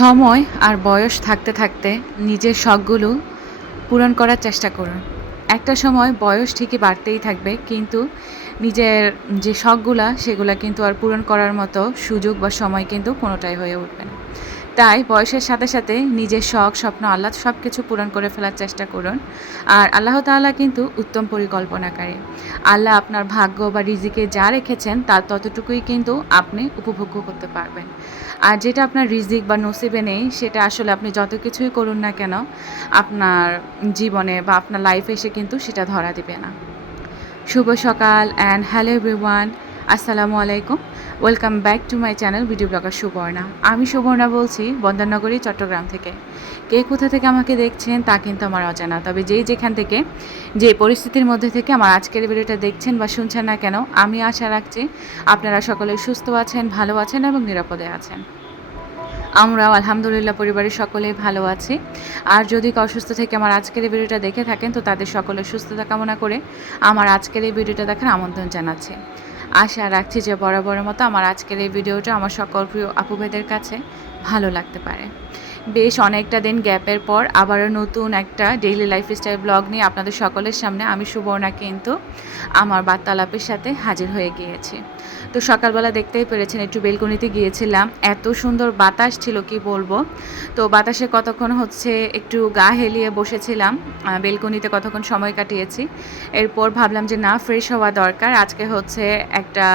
সময় আর বয়স থাকতে থাকতে নিজের শখগুলো পূরণ করার চেষ্টা করুন। একটা সময় বয়স ঠিকই বাড়তেই থাকবে, কিন্তু নিজের যে শখগুলা সেগুলা কিন্তু আর পূরণ করার মতো সুযোগ বা সময় কিন্তু কোনোটাই হয়ে উঠবে না। তাই বয়সের সাথে সাথে নিজের শখ, স্বপ্ন, আহ্লাদ সব কিছু পূরণ করে ফেলার চেষ্টা করুন। আর আল্লাহ তাআলা কিন্তু উত্তম পরিকল্পনাকারী। আল্লাহ আপনার ভাগ্য বা রিজিকে যা রেখেছেন তার ততটুকুই কিন্তু আপনি উপভোগ্য করতে পারবেন। আর যেটা আপনার রিজিক বা নসিবে নেই সেটা আসলে আপনি যত কিছুই করুন না কেন, আপনার জীবনে বা আপনার লাইফে এসে কিন্তু সেটা ধরা দিবে না। শুভ সকাল অ্যান্ড হ্যালো এভরিওয়ান, আসসালামু আলাইকুম। Welcome back to my channel video blogger Subarna. আমি সুবর্ণা বলছি বন্দরনগরী, চট্টগ্রাম থেকে। কে কোথা থেকে আমাকে দেখছেন তা কিন্তু আমার অজানা, তবে যেখান থেকে যে পরিস্থিতির মধ্যে থেকে আমার আজকের ভিডিওটা দেখছেন বা শুনছেন না কেন, আমি আশা রাখছি আপনারা সকলে সুস্থ আছেন, ভালো আছেন এবং নিরাপদে আছেন। আমরাও আলহামদুলিল্লাহ পরিবারের সকলেই ভালো আছি। আর যদি কেউ অসুস্থ থেকে আমার আজকের এই ভিডিওটা দেখে থাকেন, তো তাদের সকলের সুস্থতা কামনা করে আমার আজকের এই ভিডিওটা দেখার আমন্ত্রণ জানাচ্ছি। আশা রাখছি যে বরাবরের মতো আমার আজকের এই ভিডিওটা আমার সকল প্রিয় আপু ভাইদের কাছে ভালো লাগতে পারে। বেশ অনেকটা দিন গ্যাপের পর আবারও নতুন একটা ডেইলি লাইফস্টাইল ব্লগ নিয়ে আপনাদের সকলের সামনে আমি সুবর্ণা কিন্তু আমার বার্তালাপের সাথে হাজির হয়ে গিয়েছি। তো সকালবেলা দেখতেই পেরেছেন, একটু বেলকনিতে গিয়েছিলাম। এত সুন্দর বাতাস ছিল কি বলবো। তো বাতাসে কতক্ষণ একটু গা হেলিয়ে বসেছিলাম, বেলকনিতে কতক্ষণ সময় কাটিয়েছি। এরপর ভাবলাম যে না, ফ্রেশ হওয়া দরকার। আজকে একটা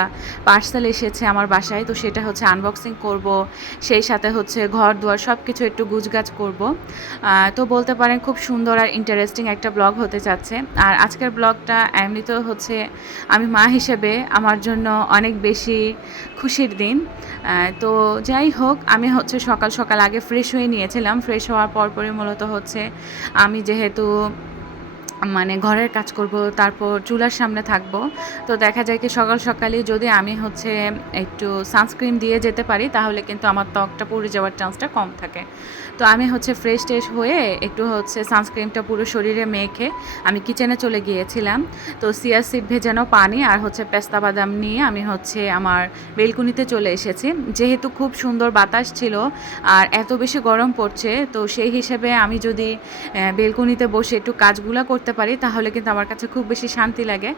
পার্সেল এসেছে আমার বাসায়, তো সেটা আনবক্সিং করব, সেই সাথে ঘর দুয়ার সব কিছু একটু গুছগাছ করব। তো বলতে পারেন খুব সুন্দর আর ইন্টারেস্টিং একটা ব্লগ হতে যাচ্ছে। আর আজকের ব্লগটা এমনিতেও আমি মা হিসেবে আমার জন্য অনেক বেশি খুশির দিন। তো যাই হোক, আমি সকাল সকাল আগে ফ্রেশ হয়ে নিয়েছিলাম। ফ্রেশ হওয়ার পরপরই মূলত আমি যেহেতু ঘরের কাজ করব, তারপর চুলার সামনে থাকব, তো দেখা যায় কি সকাল সকালই যদি আমি একটু সানস্ক্রিন দিয়ে যেতে পারি, তাহলে কিন্তু আমার ত্বকটা পুড়ে যাওয়ার চান্সটা কম থাকে। তো আমি ফ্রেশ ট্রেশ হয়ে একটু সানস্ক্রিনটা পুরো শরীরে মেখে আমি কিচেনে চলে গিয়েছিলাম। তো চিয়া সিড ভেজানো পানি আর পেস্তা বাদাম নিয়ে আমি আমার বেলকুনিতে চলে এসেছি। যেহেতু খুব সুন্দর বাতাস ছিল আর এত বেশি গরম পড়ছে, তো সেই হিসেবে আমি যদি বেলকুনিতে বসে একটু কাজগুলো করতে পারি, তাহলে কিন্তু আমার কাছে খুব বেশি শান্তি লাগে।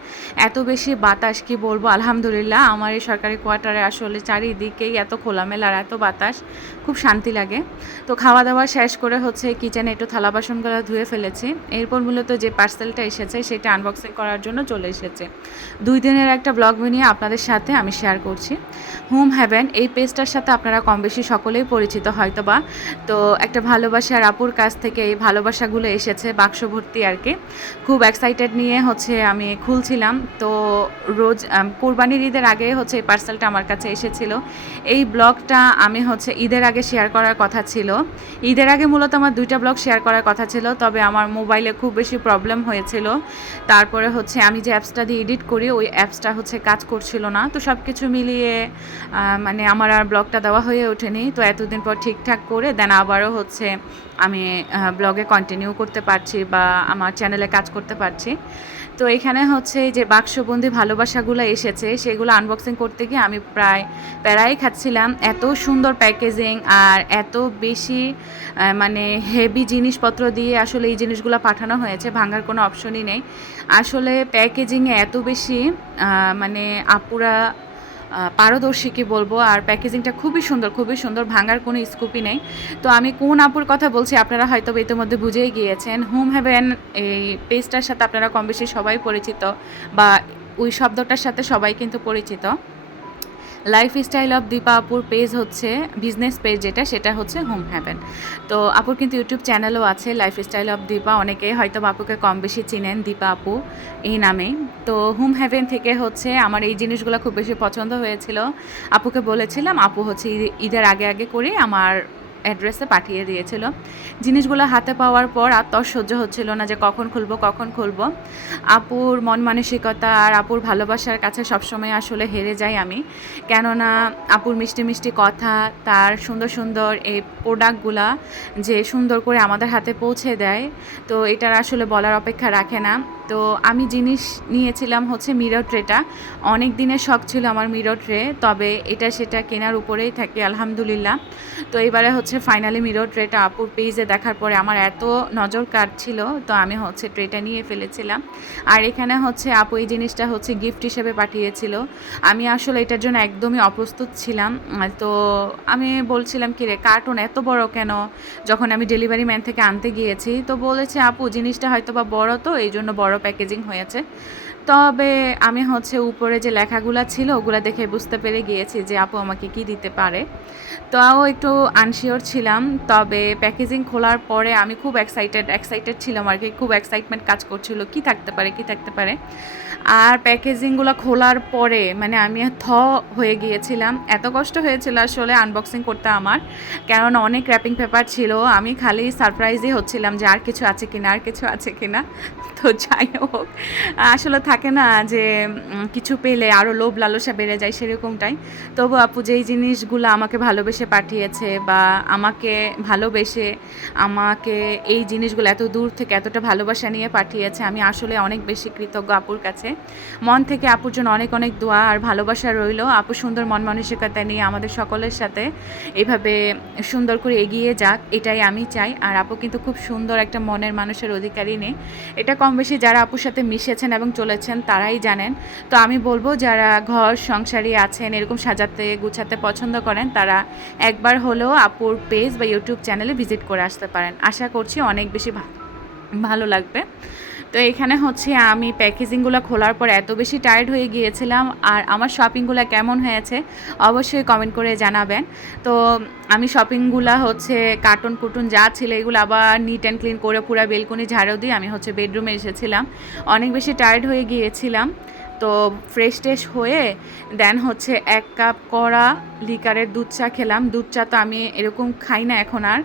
এত বেশি বাতাস কি বলবো, আলহামদুলিল্লাহ আমার এই সরকারি কোয়ার্টারে আসলে চারিদিকেই এত খোলামেলা আর এত বাতাস, খুব শান্তি লাগে। তো খাওয়া দাওয়া শেষ করে কিচেনে একটু থালা বাসনগুলো ধুয়ে ফেলেছি। এরপর মূলত যে পার্সেলটা এসেছে সেটা আনবক্সিং করার জন্য চলে এসেছে। 2 দিনের একটা ব্লগ নিয়ে আপনাদের সাথে আমি শেয়ার করছি। হোম হ্যাভেন এই পেজটার সাথে আপনারা কম বেশি সকলেই পরিচিত হয়তোবা। তো একটা ভালোবাসার আপুর কাছ থেকে এই ভালোবাসাগুলো এসেছে বাক্স ভর্তি আর কি। খুব এক্সাইটেড নিয়ে আমি খুলছিলাম। তো রোজ কোরবানির ঈদের আগে এই পার্সেলটা আমার কাছে এসেছিল। এই ব্লগটা আমি ঈদের আগে শেয়ার করার কথা ছিল। ঈদের আগে মূলত আমার 2টা ব্লগ শেয়ার করার কথা ছিল, তবে আমার মোবাইলে খুব বেশি প্রবলেম হয়েছিল। তারপরে আমি যে অ্যাপসটা দিয়ে এডিট করি, ওই অ্যাপসটা কাজ করছিল না। তো সব কিছু মিলিয়ে আমার আর ব্লগটা দেওয়া হয়ে ওঠেনি। তো এতদিন পর ঠিকঠাক করে দেন আবারও আমি ব্লগে কন্টিনিউ করতে পারছি বা আমার চ্যানেলে কাজ করতে পারছি। তো এখানে যে বাক্সবন্দি ভালোবাসাগুলো এসেছে, সেগুলো আনবক্সিং করতে গিয়ে আমি প্রায় প্যারাই খাচ্ছিলাম। এত সুন্দর প্যাকেজিং আর এত বেশি হেভি জিনিসপত্র দিয়ে আসলে এই জিনিসগুলো পাঠানো হয়েছে, ভাঙার কোনো অপশনই নেই। আসলে প্যাকেজিংয়ে এত বেশি আপুরা পারদর্শী কি বলবো। আর প্যাকেজিংটা খুবই সুন্দর, ভাঙার কোনো স্কোপই নেই। তো আমি কোন আপুর কথা বলছি আপনারা হয়তো ইতিমধ্যে বুঝেই গিয়েছেন। হোম হ্যাভেন এই পেজটার সাথে আপনারা কম বেশি সবাই পরিচিত, বা ওই শব্দটার সাথে সবাই কিন্তু পরিচিত। লাইফস্টাইল অফ দীপা আপুর পেজ বিজনেস পেজ, সেটা হোম হ্যাভেন। তো আপুর কিন্তু ইউটিউব চ্যানেলও আছে, লাইফস্টাইল অফ দীপা। অনেকেই হয়তো আপুকে কম বেশি চিনেন দীপা আপু এই নামেই। তো হোম হ্যাভেন থেকে আমার এই জিনিসগুলো খুব বেশি পছন্দ হয়েছিল। আপুকে বলেছিলাম, আপু ঈদের আগে করে আমার অ্যাড্রেসে পাঠিয়ে দিয়েছিল। জিনিসগুলো হাতে পাওয়ার পর আর তর সহ্য হচ্ছিল না যে কখন খুলবো। আপুর মন মানসিকতা আর আপুর ভালোবাসার কাছে সবসময় আসলে হেরে যাই আমি। কেননা আপুর মিষ্টি মিষ্টি কথা, তার সুন্দর এই প্রোডাক্টগুলা যে সুন্দর করে আমাদের হাতে পৌঁছে দেয়, তো এটার আসলে বলার অপেক্ষা রাখে না। তো আমি জিনিস নিয়েছিলাম হচ্ছে মিরর ট্রেটা। অনেক দিনের শখ ছিল আমার মিরর ট্রে, তবে এটা সেটা কেনার উপরেই থাকি আলহামদুলিল্লাহ। তো এবারে হচ্ছে ফাইনালি মিরর ট্রেটা আপুর পেজে দেখার পরে আমার এত নজর কাটছিল, তো আমি হচ্ছে ট্রেটা নিয়ে ফেলেছিলাম। আর এখানে হচ্ছে আপু এই জিনিসটা হচ্ছে গিফট হিসেবে পাঠিয়েছিল। আমি আসলে এটার জন্য একদমই অপ্রস্তুত ছিলাম। তো আমি বলছিলাম কি রে কার্টুন এত বড় কেন, যখন আমি ডেলিভারি ম্যান থেকে আনতে গিয়েছি। তো বলেছে আপু জিনিসটা হয়তো বা বড়, তো এই জন্য বড় প্যাকেজিং হয়েছে। তবে আমি হচ্ছে উপরে যে লেখাগুলো ছিল ওগুলো দেখে বুঝতে পেরে গিয়েছি যে আপু আমাকে কি দিতে পারে। তাও একটু আনশিওর ছিলাম, তবে প্যাকেজিং খোলার পরে আমি খুব এক্সাইটেড ছিলাম আর কি, খুব এক্সাইটমেন্ট কাজ করছিল কি থাকতে পারে। আর প্যাকেজিংগুলো খোলার পরে মানে আমি হয়ে গিয়েছিলাম, এত কষ্ট হয়েছিল আসলে আনবক্সিং করতে আমার, কারণ অনেক র্যাপিং পেপার ছিল। আমি খালি সারপ্রাইজই হচ্ছিলাম যে আর কিছু আছে কিনা। তো যাই হোক, আসলে থাকে না যে কিছু পেলে আরও লোভ লালসা বেড়ে যায়, সেরকমটাই। তবু আপু যেই জিনিসগুলো আমাকে ভালোবেসে পাঠিয়েছে বা আমাকে ভালোবেসে আমাকে এই জিনিসগুলো এত দূর থেকে এতটা ভালোবাসা নিয়ে পাঠিয়েছে, আমি আসলে অনেক বেশি কৃতজ্ঞ আপুর কাছে। মন থেকে আপুর জন্য অনেক দোয়া আর ভালোবাসা রইল। আপু সুন্দর মন মানসিকতা নিয়ে আমাদের সকলের সাথে এভাবে সুন্দর করে এগিয়ে যাক, এটাই আমি চাই। আর আপু কিন্তু খুব সুন্দর একটা মনের মানুষের অধিকারী নেই, এটা কম বেশি যারা আপুর সাথে মিশেছেন এবং চলেছেন তারাই জানেন। তো আমি বলবো যারা ঘর সংসারী আছেন, এরকম সাজাতে গুছাতে পছন্দ করেন, তারা একবার হলেও আপুর পেজ বা ইউটিউব চ্যানেলে ভিজিট করে আসতে পারেন। আশা করছি অনেক বেশি ভালো লাগবে। তো এখানে হচ্ছে আমি প্যাকেজিংগুলো খোলার পর এত বেশি টায়ার্ড হয়ে গিয়েছিলাম। আর আমার শপিংগুলো কেমন হয়েছে অবশ্যই কমেন্ট করে জানাবেন। তো আমি শপিংগুলো হচ্ছে কার্টুন কুটুন যা ছিল এগুলো আবার নিট অ্যান্ড ক্লিন করে পুরো বেলকনি ঝাড়ু দিয়ে আমি হচ্ছে বেডরুমে এসেছিলাম। অনেক বেশি টায়ার্ড হয়ে গিয়েছিলাম। তো ফ্রেশ হয়ে দেন হচ্ছে 1 কাপ কড়া লিকারের দুধ চা খেলাম। দুধ চা তো আমি এরকম খাই না এখন আর,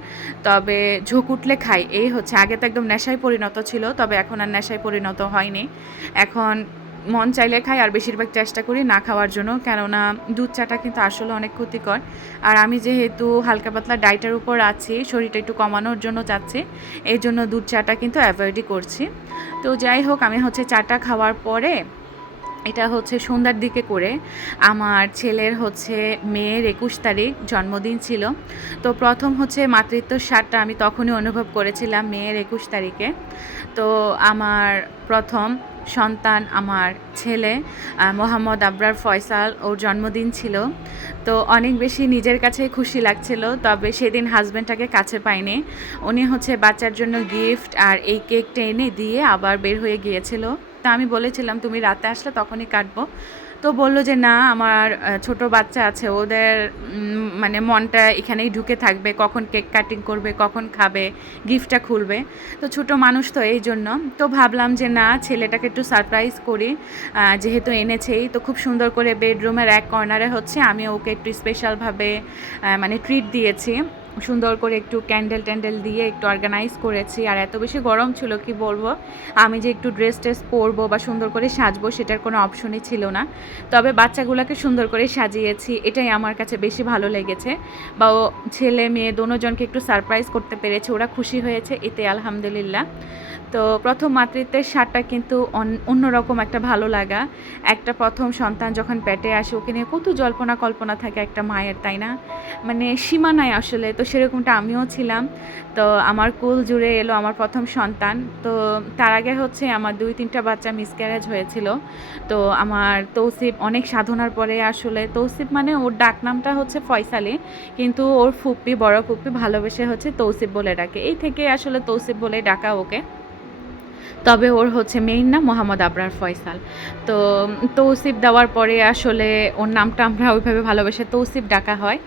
তবে ঝোঁক উঠলে খাই। এই হচ্ছে, আগে তো একদম নেশায় পরিণত ছিল, তবে এখন আর নেশায় পরিণত হয়নি। এখন মন চাইলে খাই, আর বেশিরভাগ চেষ্টা করি না খাওয়ার জন্য, কেননা দুধ চাটা কিন্তু আসলে অনেক ক্ষতিকর। আর আমি যেহেতু হালকা পাতলা ডায়েটের উপর আছি, শরীরটা একটু কমানোর জন্য চাচ্ছি, এই জন্য দুধ চাটা কিন্তু অ্যাভয়েডই করছি। তো যাই হোক, আমি হচ্ছে চাটা খাওয়ার পরে এটা হচ্ছে সন্ধ্যার দিকে করে আমার ছেলের হচ্ছে মেয়ের 21 তারিখ জন্মদিন ছিল। তো প্রথম হচ্ছে মাতৃত্বর স্বাদটা আমি তখনই অনুভব করেছিলাম মেয়ের 21 তারিখে। তো আমার প্রথম সন্তান আমার ছেলে মোহাম্মদ আবরার ফয়সাল, ওর জন্মদিন ছিল। তো অনেক বেশি নিজের কাছেই খুশি লাগছিল, তবে সেদিন হাজব্যান্ডটাকে কাছে পাইনি। উনি হচ্ছে বাচ্চার জন্য গিফট আর এই কেকটা এনে দিয়ে আবার বের হয়ে গিয়েছিল। তা আমি বলেছিলাম তুমি রাতে আসলে তখনই কাটবো। তো বলল যে না, আমার ছোট বাচ্চা আছে, ওদের মানে মনটা এখানেই ঢুকে থাকবে, কখন কেক কাটিং করবে, কখন খাবে, গিফটটা খুলবে। তো ছোট মানুষ তো এই জন্য। তো ভাবলাম যে না, ছেলেটাকে একটু সারপ্রাইজ করি, যেহেতু এনেছেই। তো খুব সুন্দর করে বেডরুমের এক কর্নারে হচ্ছে আমি ওকে একটু স্পেশালভাবে মানে ট্রিট দিয়েছি। সুন্দর করে একটু ক্যান্ডেল দিয়ে একটু অর্গানাইজ করেছি। আর এত বেশি গরম ছিল কি বলবো, আমি যে একটু ড্রেস পরবো বা সুন্দর করে সাজবো সেটার কোনো অপশনই ছিল না। তবে বাচ্চাগুলোকে সুন্দর করে সাজিয়েছি, এটাই আমার কাছে বেশি ভালো লেগেছে। বা ও ছেলে মেয়ে দোনোজনকে একটু সারপ্রাইজ করতে পেরেছে, ওরা খুশি হয়েছে, এতে আলহামদুলিল্লাহ। তো প্রথম মাতৃত্বের স্বাদটা কিন্তু অন্যরকম একটা ভালো লাগা। একটা প্রথম সন্তান যখন পেটে আসে, ওকে নিয়ে কত জল্পনা কল্পনা থাকে একটা মায়ের, তাই না? মানে সীমা নাই আসলে। তো সেরকমটা আমিও ছিলাম। তো আমার কোল জুড়ে এলো আমার প্রথম সন্তান। তো তার আগে হচ্ছে আমার 2-3টা বাচ্চা মিসক্যারেজ হয়েছিল। তো আমার তৌসিফ অনেক সাধনার পরে আসলে, তৌসিফ মানে ওর ডাক নামটা হচ্ছে ফয়সালি, কিন্তু ওর ফুপ্পি, বড় ফুপ্পি ভালোবেসে হচ্ছে তৌসিফ বলে ডাকে, এই থেকে আসলে তৌসিফ বলে ডাকা ওকে। তবে ওর হচ্ছে মেইন নাম মোহাম্মদ আবরার ফয়সাল। তো তৌসিফ দেওয়ার পরে আসলে ওর নামটা আমরা ওইভাবে ভালোবেসে তৌসিফ ডাকা হয়।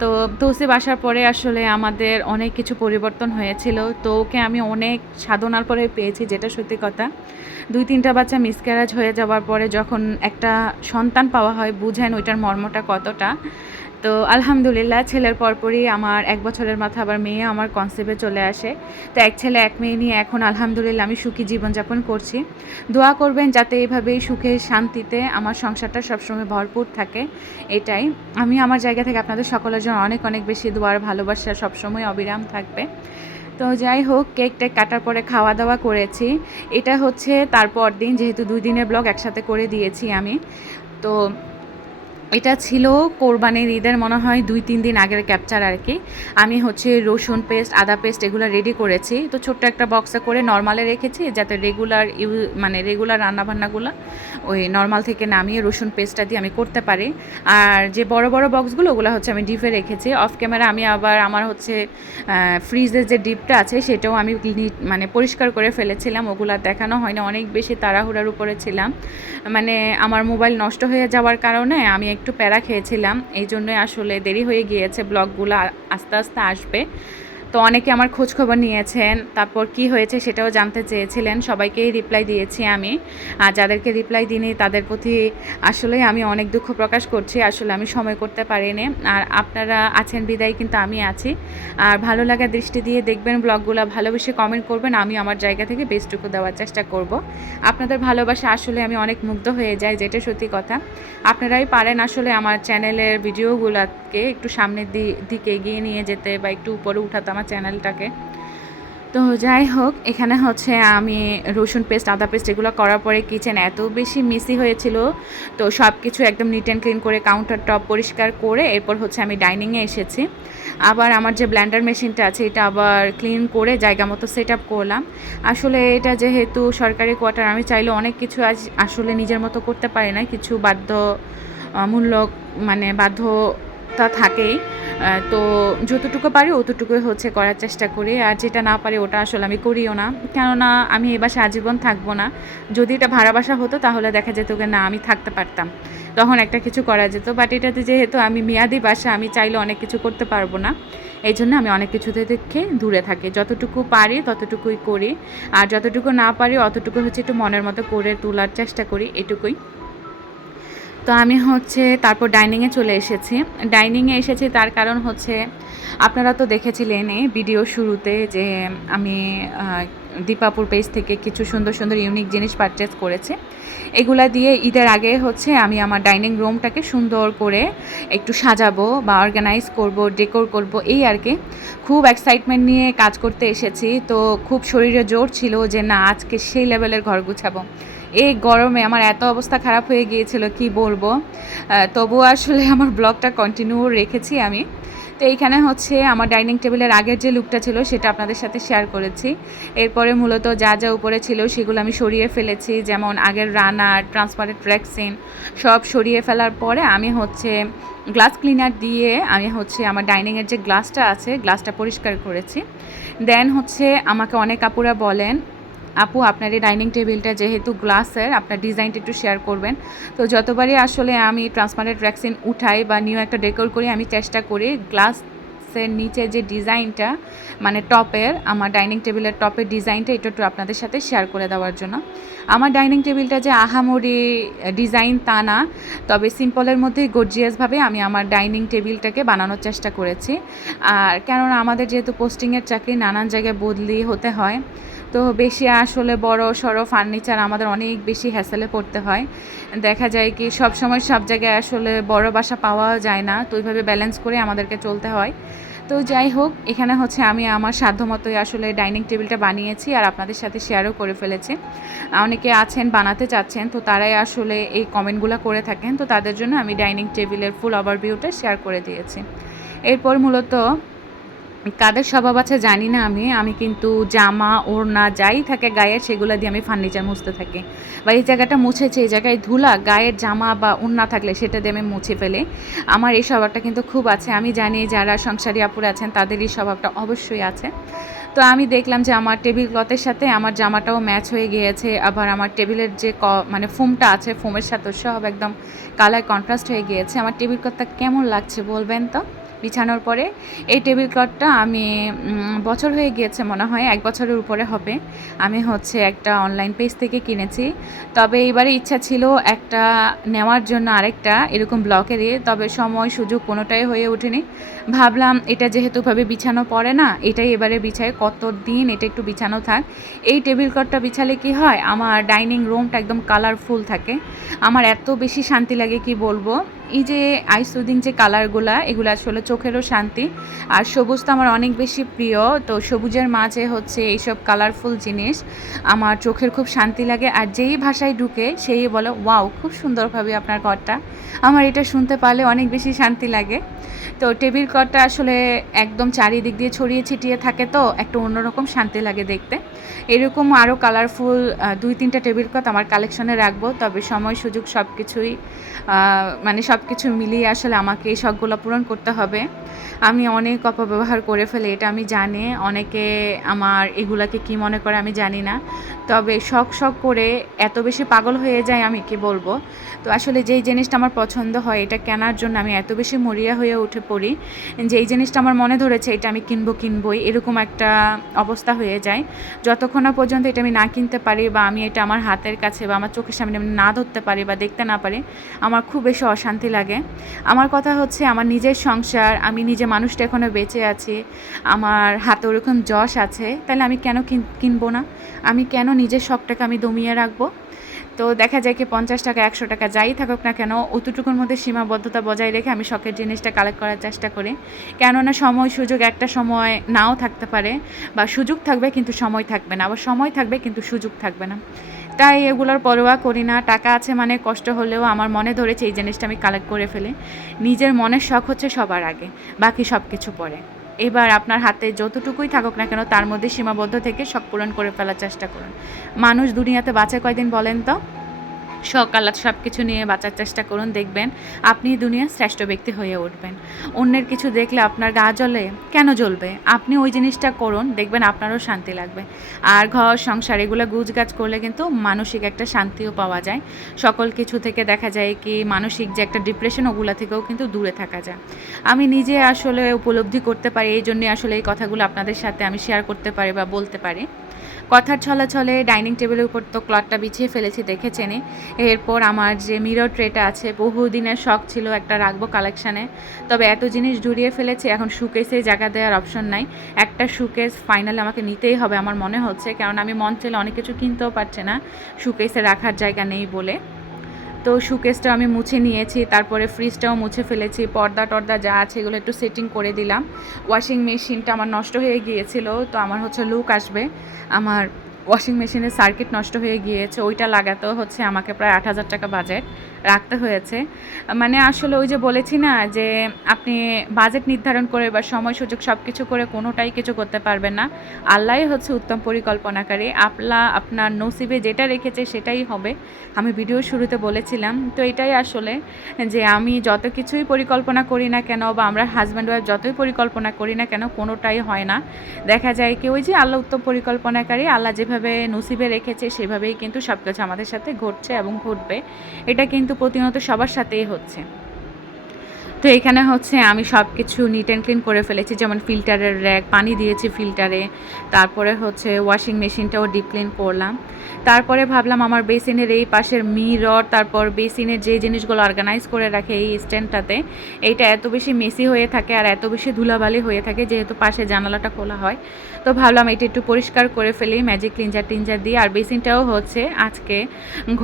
তো তৌসিফ আসার পরে আসলে আমাদের অনেক কিছু পরিবর্তন হয়েছিল। তো ওকে আমি অনেক সাধনার পরে পেয়েছি, যেটা সত্যি কথা। 2-3টা বাচ্চা মিসক্যারেজ হয়ে যাওয়ার পরে যখন একটা সন্তান পাওয়া হয়, বুঝেন ওইটার মর্মটা কতটা। তো আলহামদুলিল্লাহ, ছেলের পরপরই আমার 1 বছরের মাথা আবার মেয়ে আমার কনসেপ্টে চলে আসে। তো 1 ছেলে 1 মেয়ে নিয়ে এখন আলহামদুলিল্লাহ আমি সুখী জীবনযাপন করছি। দোয়া করবেন যাতে এইভাবেই সুখে শান্তিতে আমার সংসারটা সবসময় ভরপুর থাকে, এটাই। আমি আমার জায়গা থেকে আপনাদের সকলের জন্য অনেক বেশি দোয়ার ভালোবাসা সবসময় অবিরাম থাকবে। তো যাই হোক, কেক কাটার পরে খাওয়া দাওয়া করেছি। এটা হচ্ছে তারপর দিন, যেহেতু 2 দিনের ব্লগ একসাথে করে দিয়েছি আমি। তো এটা ছিল কোরবানির ঈদের মনে হয় 2-3 দিন আগের ক্যাপচার আর কি। আমি হচ্ছে রসুন পেস্ট, আদা পেস্ট এগুলো রেডি করেছি। তো ছোট্ট একটা বক্সে করে নরমালে রেখেছি, যাতে মানে রেগুলার রান্নাবান্নাগুলো ওই নরমাল থেকে নামিয়ে রসুন পেস্টটা দিয়ে আমি করতে পারি। আর যে বড় বড় বক্সগুলো, ওগুলো হচ্ছে আমি ডিপে রেখেছি। অফ ক্যামেরা আমি আবার আমার হচ্ছে ফ্রিজের যে ডিপটা আছে সেটাও আমি মানে পরিষ্কার করে ফেলেছিলাম। ওগুলো দেখানো হয়নি, অনেক বেশি তাড়াহুড়ার উপরে ছিলাম। মানে আমার মোবাইল নষ্ট হয়ে যাওয়ার কারণে আমি একটু প্যারা খেয়েছিলাম, এই জন্যই আসলে দেরি হয়ে গিয়েছে। ব্লগগুলো আস্তে আস্তে আসবে। তো অনেকে আমার খোঁজখবর নিয়েছেন, তারপর কি হয়েছে সেটাও জানতে চেয়েছিলেন। সবাইকেই রিপ্লাই দিয়েছি আমি। আর যাদেরকে রিপ্লাই দিইনি তাদের প্রতি আসলে আমি অনেক দুঃখ প্রকাশ করছি। আসলে আমি সময় করতে পারিনি। আর আপনারা আছেন বিদায় কিন্তু আমি আছি। আর ভালো লাগার দৃষ্টি দিয়ে দেখবেন ব্লগগুলো, ভালোবেসে কমেন্ট করবেন। আমি আমার জায়গা থেকে বেস্টটুকু দেওয়ার চেষ্টা করব। আপনাদের ভালোবাসা আসলে আমি অনেক মুগ্ধ হয়ে যাই, যেটা সত্যি কথা। আপনারাই পারেন আসলে আমার চ্যানেলের ভিডিওগুলোকে একটু সামনের দিকে এগিয়ে নিয়ে যেতে, বা একটু উপরে উঠাতে আমার চ্যানেলটাকে। তো যাই হোক, এখানে হচ্ছে আমি রসুন পেস্ট, আদা পেস্ট এগুলো করার পরে কিচেন এত বেশি মেসি হয়েছিল। তো সব কিছু একদম নিট অ্যান্ড ক্লিন করে কাউন্টার টপ পরিষ্কার করে এরপর হচ্ছে আমি ডাইনিংয়ে এসেছি। আবার আমার যে ব্লেন্ডার মেশিনটা আছে এটা আবার ক্লিন করে জায়গা মতো সেট আপ করলাম। আসলে এটা যেহেতু সরকারি কোয়ার্টার, আমি চাইলে অনেক কিছু আসলে নিজের মতো করতে পারি না, কিছু মূল্যক মানে বাধ্যতা থাকেই। তো যতটুকু পারি অতটুকুই হচ্ছে করার চেষ্টা করি, আর যেটা না পারি ওটা আসলে আমি করিও না। কেননা আমি এই বাসায় আজীবন থাকবো না। যদি এটা ভাড়া বাসা হতো তাহলে দেখা যেত না আমি থাকতে পারতাম, তখন একটা কিছু করা যেত। বাট এটাতে যেহেতু আমি মেয়াদি বাসা, আমি চাইলে অনেক কিছু করতে পারবো না। এই জন্য আমি অনেক কিছুতে থেকে দূরে থাকি। যতটুকু পারি ততটুকুই করি, আর যতটুকু না পারি অতটুকু হচ্ছে একটু মনের মতো করে তোলার চেষ্টা করি, এটুকুই। তো আমি হচ্ছে তারপর ডাইনিংয়ে চলে এসেছি। ডাইনিংয়ে এসেছি তার কারণ হচ্ছে, আপনারা তো দেখেছিলেন এই ভিডিও শুরুতে যে আমি দীপাপুর পেজ থেকে কিছু সুন্দর সুন্দর ইউনিক জিনিস পারচেস করেছি। এগুলা দিয়ে ঈদের আগে হচ্ছে আমি আমার ডাইনিং রুমটাকে সুন্দর করে একটু সাজাবো বা অর্গানাইজ করব, ডেকোর করব, এই আর কি। খুব এক্সাইটমেন্ট নিয়ে কাজ করতে এসেছি। তো খুব শরীরে জোর ছিল যে না, আজকে সেই লেভেলের ঘর গুছাবো। এই গরমে আমার এত অবস্থা খারাপ হয়ে গিয়েছিল কি বলবো। তবুও আসলে আমার ব্লগটা কন্টিনিউ রেখেছি আমি। তো এইখানে হচ্ছে আমার ডাইনিং টেবিলের আগের যে লুকটা ছিল সেটা আপনাদের সাথে শেয়ার করেছি। এরপরে মূলত যা যা উপরে ছিল সেগুলো আমি সরিয়ে ফেলেছি, যেমন আগের রানার, ট্রান্সপারেন্ট রেক্সিন সব সরিয়ে ফেলার পরে আমি হচ্ছে গ্লাস ক্লিনার দিয়ে আমি হচ্ছে আমার ডাইনিংয়ের যে গ্লাসটা আছে গ্লাসটা পরিষ্কার করেছি। দেন হচ্ছে আমাকে অনেক আপুরা বলেন, আপু আপনার এই ডাইনিং টেবিলটা যেহেতু গ্লাসের, আপনার ডিজাইনটা একটু শেয়ার করবেন। তো যতবারই আসলে আমি ট্রান্সপারেন্ট রেক্সিন উঠাই বা নিউ একটা ডেকোর করি, আমি চেষ্টা করি গ্লাসের নিচে যে ডিজাইনটা, মানে টপের, আমার ডাইনিং টেবিলের টপের ডিজাইনটা এটা একটু আপনাদের সাথে শেয়ার করে দেওয়ার জন্য। আমার ডাইনিং টেবিলটা যে আহামরি ডিজাইন তা না, তবে সিম্পলের মধ্যেই গর্জিয়াসভাবে আমি আমার ডাইনিং টেবিলটাকে বানানোর চেষ্টা করেছি। আর কেননা আমাদের যেহেতু পোস্টিংয়ের চাকরি, নানান জায়গায় বদলি হতে হয়, তো বেশি আসলে বড় সড়ো ফার্নিচার আমাদের অনেক বেশি হ্যাসেলে পড়তে হয়। দেখা যায় কি সব সময় সব জায়গায় আসলে বড় বাসা পাওয়া যায় না, তো ওইভাবে ব্যালেন্স করে আমাদেরকে চলতে হয়। তো যাই হোক, এখানে হচ্ছে আমি আমার সাধ্যমতোই আসলে ডাইনিং টেবিলটা বানিয়েছি আর আপনাদের সাথে শেয়ারও করে ফেলেছি। অনেকে আছেন বানাতে চাচ্ছেন, তো তারাই আসলে এই কমেন্টগুলো করে থাকেন। তো তাদের জন্য আমি ডাইনিং টেবিলের ফুল ওভারভিউটা শেয়ার করে দিয়েছি। এরপর মূলত কাদের স্বভাব আছে জানি না, আমি কিন্তু জামা ওড়না যাই থাকে গায়ের সেগুলো দিয়ে আমি ফার্নিচার মুছতে থাকি, বা এই জায়গাটা মুছেছি, এই জায়গায় ধুলা, গায়ের জামা বা ওড়না থাকলে সেটা দিয়ে আমি মুছে ফেলি। আমার এই স্বভাবটা কিন্তু খুব আছে। আমি জানি যারা সংসারী আপুরা আছেন তাদের এই স্বভাবটা অবশ্যই আছে। তো আমি দেখলাম যে আমার টেবিল ক্লথের সাথে আমার জামাটাও ম্যাচ হয়ে গিয়েছে, আবার আমার টেবিলের যে মানে ফোমটা আছে ফোমের সাথে সব একদম কালার কন্ট্রাস্ট হয়ে গিয়েছে। আমার টেবিল ক্লথটা কেমন লাগছে বলবেন তো বিছানোর পরে। এই টেবিল ক্লথটা আমি বছর হয়ে গিয়েছে, মনে হয় 1 বছরের উপরে হবে। আমি হচ্ছে একটা অনলাইন পেজ থেকে কিনেছি। তবে এবারে ইচ্ছা ছিল একটা নেওয়ার জন্য আরেকটা এরকম ব্লকেরই, তবে সময় সুযোগ কোনোটাই হয়ে ওঠেনি। ভাবলাম এটা যেহেতু ভাবে বিছানো পড়ে না, এটাই এবারে বিছাই, কত দিন এটা একটু বিছানো থাক। এই টেবিল ক্লথটা বিছালে কি হয়, আমার ডাইনিং রুমটা একদম কালারফুল থাকে। আমার এত বেশি শান্তি লাগে কি বলবো। এই যে আই সুদিং যে কালারগুলা, এগুলো আসলে চোখেরও শান্তি। আর সবুজ তো আমার অনেক বেশি প্রিয়, তো সবুজের মাঝে হচ্ছে এইসব কালারফুল জিনিস আমার চোখের খুব শান্তি লাগে। আর যেই ভাষায় ঢুকে সেই বলে ওয়াও খুব সুন্দরভাবে আপনার ঘরটা। আমার এটা শুনতে পারলে অনেক বেশি শান্তি লাগে। তো টেবিল ক্লথটা আসলে একদম চারিদিক দিয়ে ছড়িয়ে ছিটিয়ে থাকে, তো একটা অন্যরকম শান্তি লাগে দেখতে। এরকম আরও কালারফুল 2-3টা টেবিল ক্লথ আমার কালেকশনে রাখবো, তবে সময় সুযোগ সব কিছুই মানে সব কিছু মিলিয়ে আসলে আমাকে এই শখগুলো পূরণ করতে হবে। আমি অনেক অপব্যবহার করে ফেলি, এটা আমি জানি। অনেকে আমার এগুলাকে কি মনে করে আমি জানি না, তবে শখ করে এত বেশি পাগল হয়ে যায় আমি কি বলবো। তো আসলে যেই জিনিসটা আমার পছন্দ হয় এটা কেনার জন্য আমি এত বেশি মরিয়া হয়ে উঠে পড়ি যে এই জিনিসটা আমার মনে ধরেছে এটা আমি কিনবই, এরকম একটা অবস্থা হয়ে যায়। যতক্ষণ না পর্যন্ত এটা আমি না কিনতে পারি বা আমি এটা আমার হাতের কাছে বা আমার চোখের সামনে আমি না ধরতে পারি বা দেখতে না পারি, আমার খুব বেশি অশান্তি লাগে। আমার কথা হচ্ছে আমার নিজের সংসার, আমি নিজে মানুষটা এখনও বেঁচে আছি, আমার হাতে ওরকম যশ আছে, তাহলে আমি কেন কিনবো না? আমি কেন নিজের শখটাকে আমি দমিয়ে রাখবো? তো দেখা যায় কি 50 টাকা 100 টাকা যাই থাকুক না কেন, অতটুকুর মধ্যে সীমাবদ্ধতা বজায় রেখে আমি শখের জিনিসটা কালেক্ট করার চেষ্টা করি। কেননা সময় সুযোগ একটা সময় নাও থাকতে পারে, বা সুযোগ থাকবে কিন্তু সময় থাকবে না, আবার সময় থাকবে কিন্তু সুযোগ থাকবে না। তাই এগুলোর পরোয়া করি না। টাকা আছে মানে কষ্ট হলেও আমার মনে ধরেছে এই জিনিসটা আমি কালেক্ট করে ফেলি। নিজের মনের শখ হচ্ছে সবার আগে, বাকি সব কিছু পরে। এবার আপনার হাতে যতটুকুই থাকুক না কেন তার মধ্যে সীমাবদ্ধ থেকে শখ পূরণ করে ফেলার চেষ্টা করুন। মানুষ দুনিয়াতে বাঁচে কয়দিন বলেন তো? শখ আহ্লাদ সব কিছু নিয়ে বাঁচার চেষ্টা করুন, দেখবেন আপনি দুনিয়ার শ্রেষ্ঠ ব্যক্তি হয়ে উঠবেন। অন্যের কিছু দেখলে আপনার গা জ্বলে, কেন জ্বলবে? আপনি ওই জিনিসটা করুন, দেখবেন আপনারও শান্তি লাগবে। আর ঘর সংসার এগুলো গুজগাছ করলে কিন্তু মানসিক একটা শান্তিও পাওয়া যায়। সকল কিছু থেকে দেখা যায় কি মানসিক যে একটা ডিপ্রেশন, ওগুলো থেকেও কিন্তু দূরে থাকা যায়। আমি নিজে আসলে উপলব্ধি করতে পারি, এই জন্যে আসলে এই কথাগুলো আপনাদের সাথে আমি শেয়ার করতে পারি বা বলতে পারি। কথার ছলে ডাইনিং টেবিলের উপর তো ক্লথটা বিছিয়ে ফেলেছি দেখেছেনই। এরপর আমার যে মিরর ট্রেটা আছে, বহুদিনের শখ ছিল একটা রাখবো কালেকশানে, তবে এত জিনিস জুড়িয়ে ফেলেছি এখন শোকেসে জায়গা দেওয়ার অপশন নাই। একটা শোকেস ফাইনালি আমাকে নিতেই হবে আমার মনে হচ্ছে, কারণ আমি মন চাইলে অনেক কিছু কিনতেও পারছি না, শোকেসে রাখার জায়গা নেই বলে। তো শোকেসটা আমি মুছে নিয়েছি, তারপরে ফ্রিজটাও মুছে ফেলেছি, পর্দা যা আছে এগুলো একটু সেটিং করে দিলাম। ওয়াশিং মেশিনটা আমার নষ্ট হয়ে গিয়েছিল, তো আমার হচ্ছে লুক আসবে, আমার ওয়াশিং মেশিনের সার্কিট নষ্ট হয়ে গিয়েছে, ওইটা লাগাতেও হচ্ছে আমাকে প্রায় 8,000 টাকা বাজেট রাখতে হয়েছে। মানে আসলে ওই যে বলেছি না যে আপনি বাজেট নির্ধারণ করে বা সময় সুযোগ সব কিছু করে কোনোটাই কিছু করতে পারবেন না। আল্লাহই হচ্ছে উত্তম পরিকল্পনাকারী। আপনার নসিবে যেটা রেখেছে সেটাই হবে। আমি ভিডিওর শুরুতে বলেছিলাম, তো এটাই আসলে যে আমি যত কিছুই পরিকল্পনা করি না কেন বা আমরা হাজব্যান্ড ওয়াইফ যতই পরিকল্পনা করি না কেন, কোনোটাই হয় না। দেখা যায় কি ওই যে আল্লাহ উত্তম পরিকল্পনাকারী, আল্লাহ যেভাবে নসিবে রেখেছে সেভাবেই কিন্তু সব কিছু আমাদের সাথে ঘটছে এবং ঘটবে। এটা কিন্তু প্রতিনিয়ত সবার সাথেই হচ্ছে। তো এখানে হচ্ছে আমি সব কিছু নিট অ্যান্ড ক্লিন করে ফেলেছি, যেমন ফিল্টারের র্যাক পানি দিয়েছি ফিল্টারে, তারপরে হচ্ছে ওয়াশিং মেশিনটাও ডিপ ক্লিন করলাম। তারপরে ভাবলাম আমার বেসিনের এই পাশের মিরর, তারপর বেসিনের যে জিনিসগুলো অর্গানাইজ করে রাখে এই স্ট্যান্ডটাতে, এইটা এত বেশি মেসি হয়ে থাকে আর এত বেশি ধুলাবালি হয়ে থাকে, যেহেতু পাশে জানালাটা খোলা হয়। তো ভাবলাম এটা একটু পরিষ্কার করে ফেলি ম্যাজিক ক্লিনজার দিয়ে। আর বেসিনটাও হচ্ছে আজকে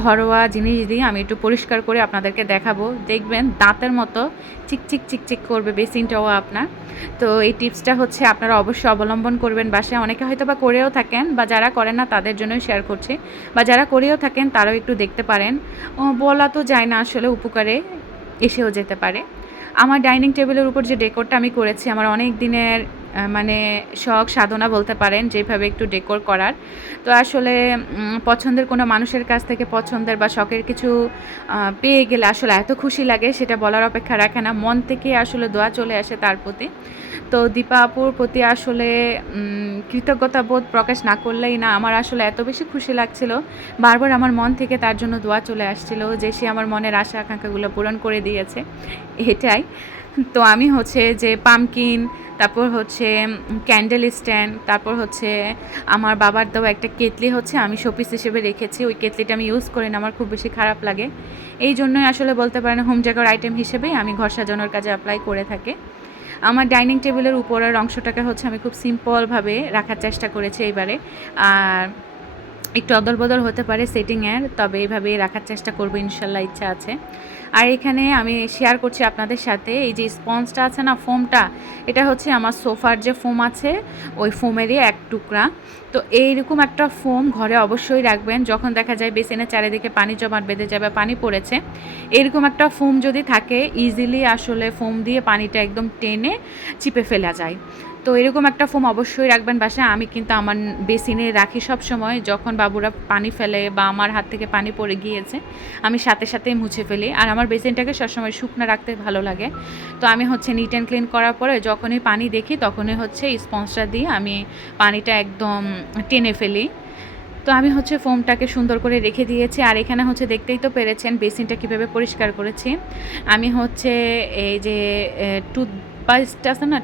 ঘরোয়া জিনিস দিয়ে আমি একটু পরিষ্কার করে আপনাদেরকে দেখাবো, দেখবেন দাঁতের মতো চিকচিক করবে বেসিনটাও আপনার। তো এই টিপসটা হচ্ছে আপনারা অবশ্যই অবলম্বন করবেন বাসায়। অনেকে হয়তো বা করেও থাকেন, বা যারা করেন না তাদের জন্যই শেয়ার করছি, বা যারা করেও থাকেন তারাও একটু দেখতে পারেন। বলা তো যায় না, আসলে উপকারে এসেও যেতে পারে। আমার ডাইনিং টেবিলের উপর যে ডেকোরটা আমি করেছি, আমার অনেক দিনের মানে শখ সাধনা বলতে পারেন, যেভাবে একটু ডেকোর করার। তো আসলে পছন্দের কোনো মানুষের কাছ থেকে পছন্দের বা শখের কিছু পেয়ে গেলে আসলে এত খুশি লাগে, সেটা বলার অপেক্ষা রাখে না। মন থেকে আসলে দোয়া চলে আসে তার প্রতি। তো দীপা আপুর প্রতি আসলে কৃতজ্ঞতা বোধ প্রকাশ না করলেই না। আমার আসলে এত বেশি খুশি লাগছিল, বারবার আমার মন থেকে তার জন্য দোয়া চলে আসছিল যে সে আমার মনের আশা আকাঙ্ক্ষাগুলো পূরণ করে দিয়েছে, এটাই। তো আমি হচ্ছে যে পামকিন, তারপর হচ্ছে ক্যান্ডেল স্ট্যান্ড, তারপর হচ্ছে আমার বাবার দেওয়া একটা কেতলি হচ্ছে আমি শোপিস হিসেবে রেখেছি। ওই কেতলিটা আমি ইউজ করি না, আমার খুব বেশি খারাপ লাগে। এই জন্যই আসলে বলতে পারেন হোম ডেকোর আইটেম হিসেবেই আমি ঘর সাজানোর কাজে অ্যাপ্লাই করে থাকি। আমার ডাইনিং টেবিলের উপরের অংশটাকে হচ্ছে আমি খুব সিম্পলভাবে রাখার চেষ্টা করেছি এইবারে। আর একটু অদল-বদল হতে পারে সেটিংয়ের, তবে এভাবেই রাখার চেষ্টা করব ইনশাল্লাহ, ইচ্ছা আছে। আর এখানে আমি শেয়ার করছি আপনাদের সাথে এই যে স্পঞ্জটা আছে না, ফোমটা, এটা হচ্ছে আমার সোফার যে ফোম আছে ওই ফোমেরই এক টুকরা। তো এইরকম একটা ফোম ঘরে অবশ্যই রাখবেন, যখন দেখা যায় বেসিনের চারিদিকে পানি জমাট বেঁধে যাবে, পানি পড়েছে, এরকম একটা ফোম যদি থাকে ইজিলি আসলে ফোম দিয়ে পানিটা একদম টেনে চিপে ফেলা যায়। তো এরকম একটা ফোম অবশ্যই রাখবেন বাসায়। আমি কিন্তু আমার বেসিনে রাখি সব সময়, যখন বাবুরা পানি ফেলে বা আমার হাত থেকে পানি পড়ে গিয়েছে আমি সাথে সাথেই মুছে ফেলি। আর আমার বেসিনটাকে সবসময় শুকনো রাখতে ভালো লাগে। তো আমি হচ্ছে নিট অ্যান্ড ক্লিন করার পরে যখনই পানি দেখি তখনই হচ্ছে স্পঞ্জটা দিয়ে আমি পানিটা একদম টেনে ফেলি। তো আমি হচ্ছে ফোমটাকে সুন্দর করে রেখে দিয়েছি। আর এখানে হচ্ছে দেখতেই তো পেরেছেন বেসিনটা কীভাবে পরিষ্কার করেছি। আমি হচ্ছে এই যে টুথপেস্ট আছে না,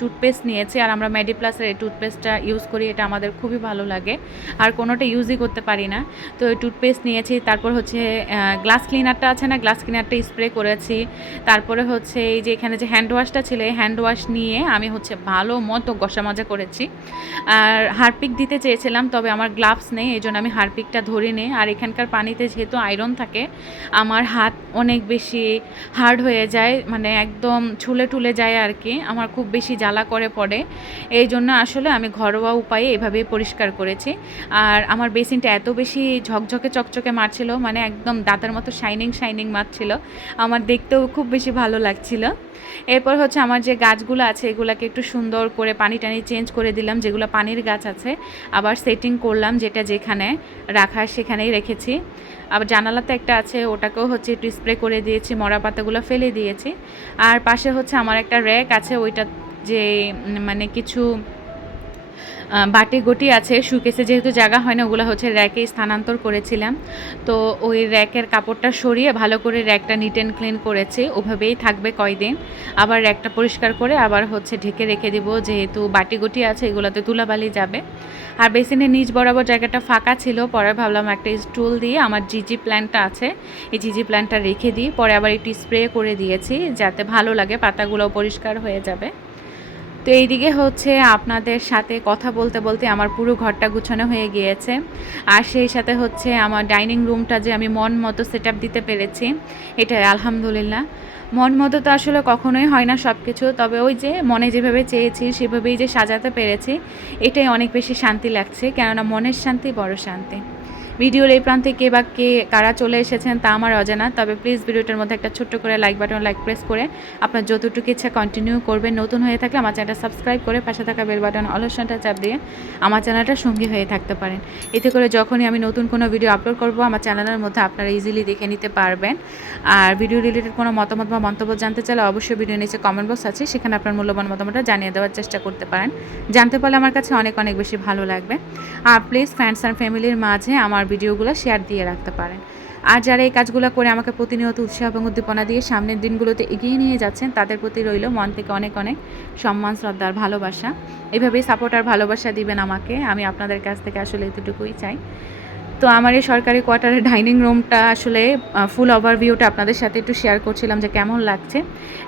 টুথপেস্ট নিয়েছি। আর আমরা মেডিপ্লাসের এই টুথপেস্টটা ইউজ করি, এটা আমাদের খুবই ভালো লাগে, আর কোনোটা ইউজই করতে পারি না। তো এই টুথপেস্ট নিয়েছি, তারপর হচ্ছে গ্লাস ক্লিনারটা আছে না, গ্লাস ক্লিনারটা স্প্রে করেছি। তারপরে হচ্ছে এই যে এখানে যে হ্যান্ড ওয়াশটা ছিল, এই হ্যান্ড ওয়াশ নিয়ে আমি হচ্ছে ভালো মতো ঘষা মাজা করেছি। আর হারপিক দিতে চেয়েছিলাম, তবে আমার গ্লাভস নেই, এই জন্য আমি হারপিকটা ধরিনি। আর এখানকার পানিতে যেহেতু আয়রন থাকে আমার হাত অনেক বেশি হার্ড হয়ে যায়, মানে একদম ছুলে টুলে যায় আর কি, আমার খুব বেশি জ্বালা করে পড়ে। এই জন্য আসলে আমি ঘরোয়া উপায়ে এভাবেই পরিষ্কার করেছি। আর আমার বেসিনটা এত বেশি ঝকঝকে চকচকে মারছিল, মানে একদম দাঁতের মতো শাইনিং মারছিল, আমার দেখতেও খুব বেশি ভালো লাগছিল। এরপর হচ্ছে আমার যে গাছগুলো আছে এগুলাকে একটু সুন্দর করে পানি টানি চেঞ্জ করে দিলাম, যেগুলো পানির গাছ আছে আবার সেটিং করলাম, যেটা যেখানে রাখার সেখানেই রেখেছি। আবার জানালাতে একটা আছে, ওটাকেও হচ্ছে একটু স্প্রে করে দিয়েছি, মরা পাতাগুলো ফেলে দিয়েছি। আর পাশে হচ্ছে আমার একটা র্যাক আছে, ওইটা যে মানে কিছু বাটি গটি আছে, শোকেসে যেহেতু জায়গা হয় না, ওগুলো হচ্ছে র্যাকে স্থানান্তর করেছিলাম। তো ওই র্যাকের কাপড়টা সরিয়ে ভালো করে র্যাকটা নিট অ্যান্ড ক্লিন করেছি, ওভাবেই থাকবে কয়দিন। আবার র্যাকটা পরিষ্কার করে আবার হচ্ছে ঢেকে রেখে দিব, যেহেতু বাটি গটি আছে এগুলোতে ধুলাবালি যাবে। আর বেসিনের নিচ বরাবর জায়গাটা ফাঁকা ছিল, পরে ভাবলাম একটা স্টুল দিয়ে আমার জিজি প্ল্যান্টটা আছে, এই জিজি প্ল্যান্টটা রেখে দিই, পরে আবার একটু স্প্রে করে দিয়েছি যাতে ভালো লাগে, পাতাগুলো পরিষ্কার হয়ে যাবে। তো এইদিকে হচ্ছে আপনাদের সাথে কথা বলতে বলতে আমার পুরো ঘরটা গুছানো হয়ে গিয়েছে। আর সেই সাথে হচ্ছে আমার ডাইনিং রুমটা যে আমি মন মতো সেট আপ দিতে পেরেছি, এটাই আলহামদুলিল্লাহ। মন মতো তো আসলে কখনোই হয় না সব কিছু, তবে ওই যে মনে যেভাবে চেয়েছি সেভাবেই যে সাজাতে পেরেছি, এটাই অনেক বেশি শান্তি লাগছে, কেননা মনের শান্তি বড় শান্তি। ভিডিওর এই প্রান্তে কে বা কারা চলে এসেছেন তা আমার অজানা, তবে প্লিজ ভিডিওটার মধ্যে একটা ছোট্ট করে লাইক বাটন লাইক প্রেস করে আপনার যতটুকু ইচ্ছা কন্টিনিউ করবেন। নতুন হয়ে থাকলে আমার চ্যানেলটা সাবস্ক্রাইব করে পাশে থাকা বেল বাটন অলসনটা চাপ দিয়ে আমার চ্যানেলটা সঙ্গী হয়ে থাকতে পারেন। এতে করে যখনই আমি নতুন কোনো ভিডিও আপলোড করব আমার চ্যানেলের মধ্যে আপনারা ইজিলি দেখে নিতে পারবেন। আর ভিডিও রিলেটেড কোনো মতামত বা মন্তব্য জানতে চাইলে অবশ্যই ভিডিও নিচে কমেন্ট বক্স আছে, সেখানে আপনার মূল্যবান মতামতটা জানিয়ে দেওয়ার চেষ্টা করতে পারেন। জানতে পারলে আমার কাছে অনেক অনেক বেশি ভালো লাগবে। আর প্লিজ ফ্রেন্ডস অ্যান্ড ফ্যামিলির মাঝে আমার ভিডিওগুলো শেয়ার দিয়ে রাখতে পারেন। আর যারা এই কাজগুলো করে আমাকে প্রতিনিয়ত উৎসাহ এবং উদ্দীপনা দিয়ে সামনের দিনগুলোতে এগিয়ে নিয়ে যাচ্ছেন তাদের প্রতি রইল মন থেকে অনেক অনেক সম্মান, শ্রদ্ধা আর ভালোবাসা। এভাবেই সাপোর্ট আর ভালোবাসা দিবেন আমাকে, আমি আপনাদের কাছ থেকে আসলে এতটুকুই চাই। তো আমার এই সরকারি কোয়ার্টারের ডাইনিং রুমটা আসলে ফুল ওভারভিউটা আপনাদের সাথে একটু শেয়ার করছিলাম যে কেমন লাগছে।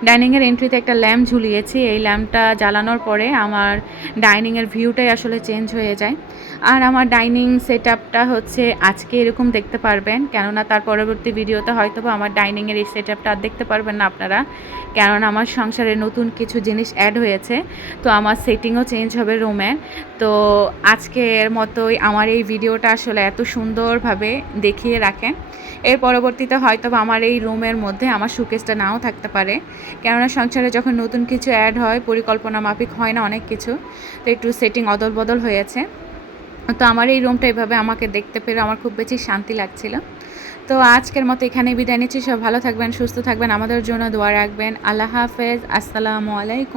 ডাইনিংয়ের এন্ট্রিতে একটা ল্যাম্প ঝুলিয়েছি, এই ল্যাম্পটা জ্বালানোর পরে আমার ডাইনিংয়ের ভিউটাই আসলে চেঞ্জ হয়ে যায়। আর আমার ডাইনিং সেট আপটা হচ্ছে আজকে এরকম দেখতে পারবেন, কেননা তার পরবর্তী ভিডিওতে হয়তো বা আমার ডাইনিংয়ের এই সেট আপটা আর দেখতে পারবেন না আপনারা, কেননা আমার সংসারে নতুন কিছু জিনিস অ্যাড হয়েছে, তো আমার সেটিংও চেঞ্জ হবে রুমের। তো আজকের মতোই আমার এই ভিডিওটা আসলে এত সুন্দরভাবে দেখিয়ে রাখেন। এর পরবর্তীতে হয়তো আমার এই রুমের মধ্যে আমার শোকেসটা নাও থাকতে পারে, কেননা সংসারে যখন নতুন কিছু অ্যাড হয় পরিকল্পনা মাফিক হয় না অনেক কিছু, তো একটু সেটিং অদল বদল হয়েছে। তো আমার এই রুমটা এভাবে আমাকে দেখতে পেরে আমার খুব বেশি শান্তি লাগছিল। তো আজকের মতো এখানেই বিদায় নিচ্ছি। সব ভালো থাকবেন, সুস্থ থাকবেন, আমাদের জন্য দোয়া রাখবেন। আল্লাহ হাফেজ, আসসালামু আলাইকুম।